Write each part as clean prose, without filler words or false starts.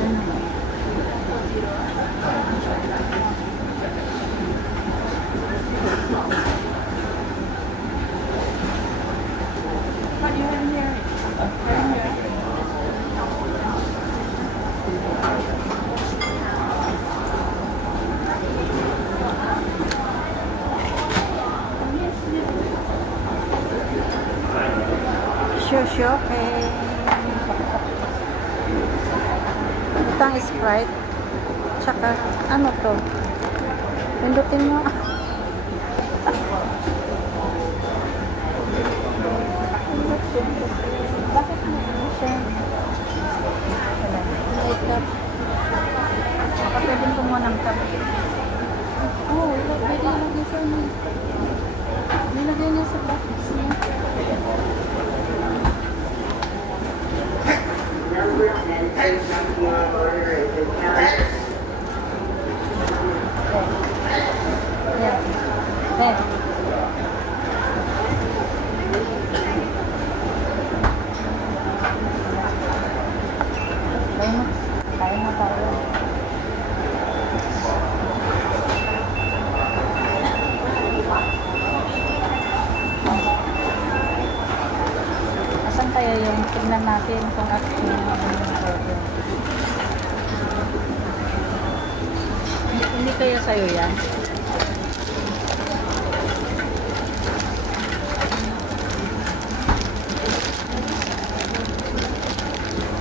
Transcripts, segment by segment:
What do you have here? Shopping. Itang Sprite. Tsaka, ano to? Pindutin mo. Bakit mo siya? Makeup. Pwedeng kumuha ng tab. Oh, pwede lagay siya niya. Nilagay niya sa box niya. Kain na tayo. Asan kaya yung tignan natin kung at hindi kaya sa'yo yan?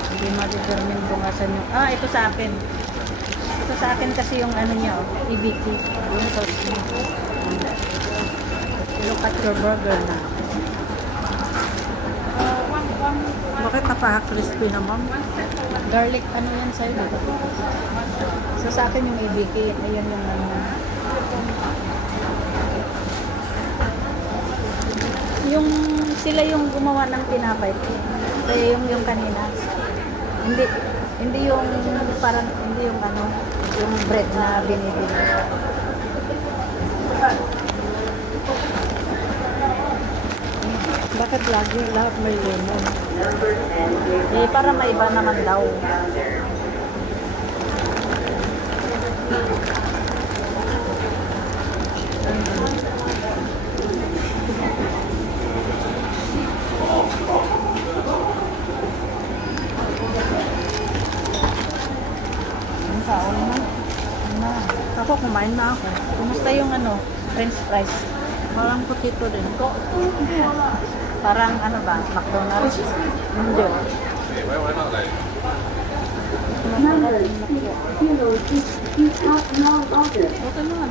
Hindi ma-determine kung asan yung... Ah, ito sa akin. Ito sa akin kasi yung ano niya, EBT. Yung sauce niya. Look at your burger na. Bakit napaka-crispy naman? Garlic, ano yan sa'yo? So sa akin yung EBK, ayun yung ano. Yung sila yung gumawa ng tinapay. Kaya yung kanina. Hindi yung parang hindi yung ano, yung bread na binibili. Bakit lagi lahat may lemon? Eh, para may iba naman daw. Ang kaon na. Ako, kumain na ako. Kumusta yung ano, french fries? Parang potato din. Parang ano ba, McDonald's? Hindi. Okay naman.